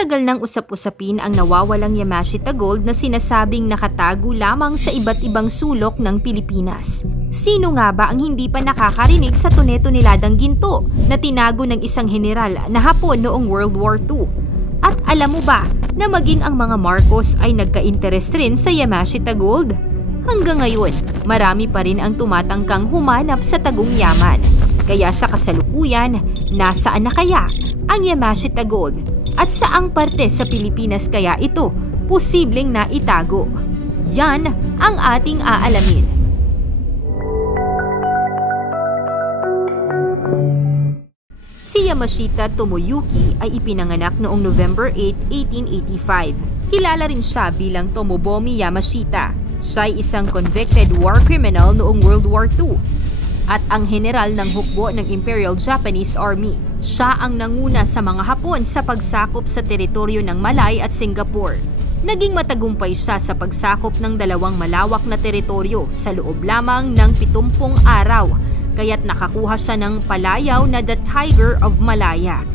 Matagal nang usap-usapin ang nawawalang Yamashita Gold na sinasabing nakatago lamang sa iba't ibang sulok ng Pilipinas. Sino nga ba ang hindi pa nakakarinig sa tune-tuneladang ginto na tinago ng isang general na Hapon noong World War II? At alam mo ba na maging ang mga Marcos ay nagka-interest rin sa Yamashita Gold? Hanggang ngayon, marami pa rin ang tumatangkang humanap sa tagong yaman. Kaya sa kasalukuyan, nasaan na kaya ang Yamashita Gold? At saang parte sa Pilipinas kaya ito posibleng naitago? Yan ang ating aalamin. Si Yamashita Tomoyuki ay ipinanganak noong November 8, 1885. Kilala rin siya bilang Tomobomi Yamashita. Siya ay isang convicted war criminal noong World War II at ang general ng hukbo ng Imperial Japanese Army. Siya ang nanguna sa mga Hapon sa pagsakop sa teritoryo ng Malay at Singapore. Naging matagumpay siya sa pagsakop ng dalawang malawak na teritoryo sa loob lamang ng 70 araw, kaya't nakakuha siya ng palayaw na The Tiger of Malaya.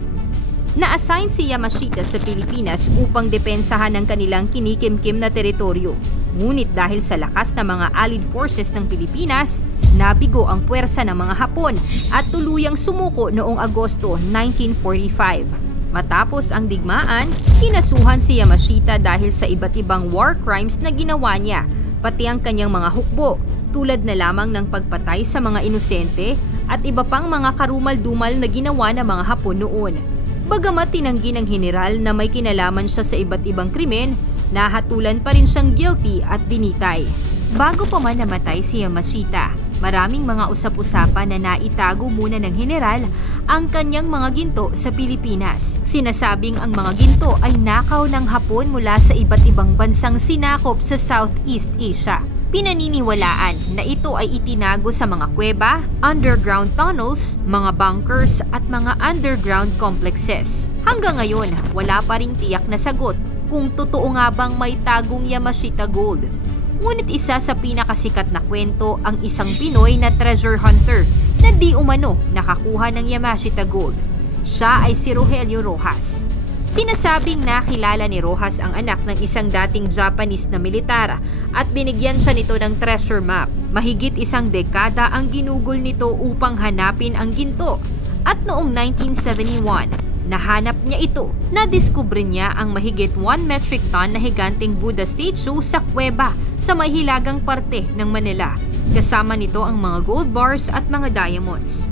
Na-assign si Yamashita sa Pilipinas upang depensahan ng kanilang kinikimkim na teritoryo. Ngunit dahil sa lakas ng mga Allied forces ng Pilipinas, nabigo ang puwersa ng mga Hapon at tuluyang sumuko noong Agosto 1945. Matapos ang digmaan, kinasuhan si Yamashita dahil sa iba't ibang war crimes na ginawa niya, pati ang kanyang mga hukbo, tulad na lamang ng pagpatay sa mga inosente at iba pang mga karumal-dumal na ginawa ng mga Hapon noon. Bagamat tinanggi ng general na may kinalaman siya sa iba't ibang krimen, nahatulan pa rin siyang guilty at binitay. Bago pa man namatay si Yamashita, maraming mga usap-usapan na naitago muna ng general ang kanyang mga ginto sa Pilipinas. Sinasabing ang mga ginto ay nakaw ng Hapon mula sa iba't ibang bansang sinakop sa Southeast Asia. Pinaniniwalaan na ito ay itinago sa mga kuweba, underground tunnels, mga bunkers at mga underground complexes. Hanggang ngayon, wala pa ring tiyak na sagot kung totoo nga bang may tagong Yamashita Gold. Ngunit isa sa pinakasikat na kwento ang isang Pinoy na treasure hunter na di umano nakakuha ng Yamashita Gold. Siya ay si Rogelio Rojas. Sinasabing nakilala ni Rojas ang anak ng isang dating Japanese na militar at binigyan siya nito ng treasure map. Mahigit isang dekada ang ginugol nito upang hanapin ang ginto. At noong 1971, nahanap niya ito. Nadiskubre niya ang mahigit 1 metric ton na higanteng Buddha statue sa kuweba sa may hilagang parte ng Manila. Kasama nito ang mga gold bars at mga diamonds.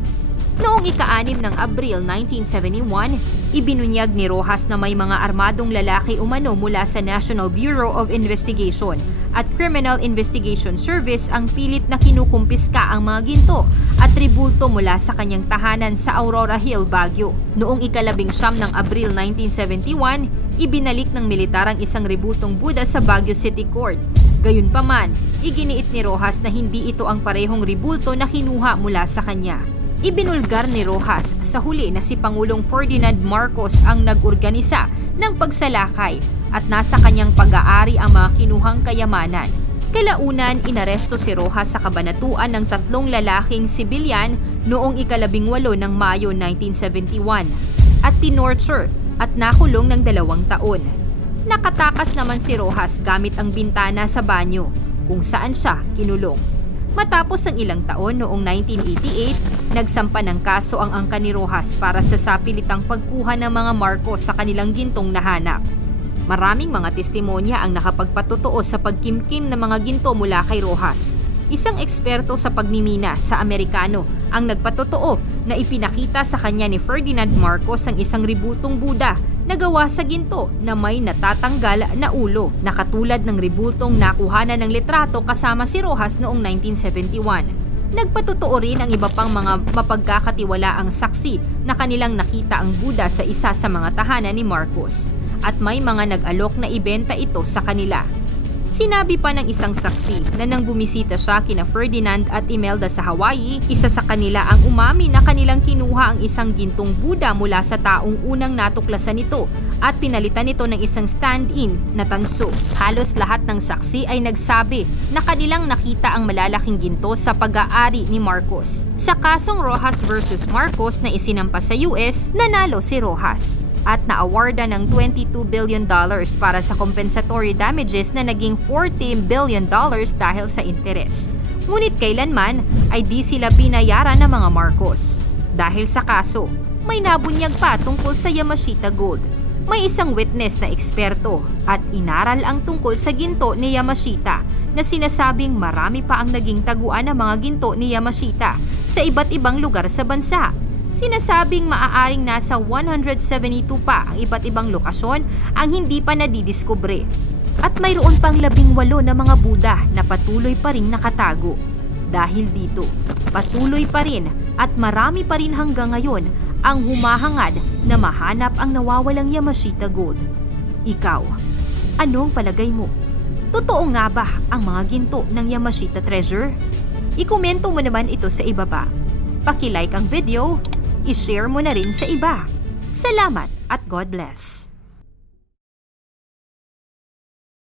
Noong ika-6 ng Abril 1971, ibinunyag ni Rojas na may mga armadong lalaki umano mula sa National Bureau of Investigation at Criminal Investigation Service ang pilit na kinukumpiska ang mga ginto at tribulto mula sa kanyang tahanan sa Aurora Hill, Baguio. Noong ika-19 ng Abril 1971, ibinalik ng militar ang isang ribultong Buddha sa Baguio City Court. Gayunpaman, iginiit ni Rojas na hindi ito ang parehong ribulto na kinuha mula sa kanya. Ibinulgar ni Rojas sa huli na si Pangulong Ferdinand Marcos ang nag-organisa ng pagsalakay at nasa kanyang pag-aari ang mga kinuhang kayamanan. Kalaunan, inaresto si Rojas sa kabanatuan ng 3 lalaking sibilyan noong ika-18 ng Mayo 1971 at tinorture at nakulong ng 2 taon. Nakatakas naman si Rojas gamit ang bintana sa banyo kung saan siya kinulong. Matapos ang ilang taon noong 1988, nagsampa ng kaso ang angka ni Rojas para sa sapilitang pagkuha ng mga Marcos sa kanilang gintong nahanap. Maraming mga testimonya ang nakapagpatotoo sa pagkimkim ng mga ginto mula kay Rojas. Isang eksperto sa pagmimina sa Amerikano ang nagpatotoo na ipinakita sa kanya ni Ferdinand Marcos ang isang ribultong Buddha na gawa sa ginto na may natatanggal na ulo na katulad ng ribultong nakuhanan ng litrato kasama si Rojas noong 1971. Nagpatotoo rin ang iba pang mga mapagkakatiwalaang saksi na kanilang nakita ang Buddha sa isa sa mga tahanan ni Marcos at may mga nag-alok na ibenta ito sa kanila. Sinabi pa ng isang saksi na nang bumisita siya kina Ferdinand at Imelda sa Hawaii, isa sa kanila ang umami na kanilang kinuha ang isang gintong Buddha mula sa taong unang natuklasan nito at pinalitan ito ng isang stand-in na tanso. Halos lahat ng saksi ay nagsabi na kanilang nakita ang malalaking ginto sa pag-aari ni Marcos. Sa kasong Rojas versus Marcos na isinampa sa US, nanalo si Rojas. at naawarda ng $22 billion para sa compensatory damages na naging $40 billion dahil sa interes. Ngunit kailanman ay di sila binayaran ng mga Marcos. Dahil sa kaso, may nabunyag pa tungkol sa Yamashita Gold. May isang witness na eksperto at inaral ang tungkol sa ginto ni Yamashita na sinasabing marami pa ang naging taguan ng mga ginto ni Yamashita sa iba't ibang lugar sa bansa. Sinasabing maaaring nasa 172 pa ang iba't ibang lokasyon ang hindi pa nadidiskubre. At mayroon pang 18 na mga Buddha na patuloy pa rin nakatago. Dahil dito, patuloy pa rin at marami pa rin hanggang ngayon ang humahangad na mahanap ang nawawalang Yamashita Gold. Ikaw, anong palagay mo? Totoo nga ba ang mga ginto ng Yamashita Treasure? Ikomento mo naman ito sa ibaba. Paki-like ang video, i-share mo na rin sa iba. Salamat at God bless!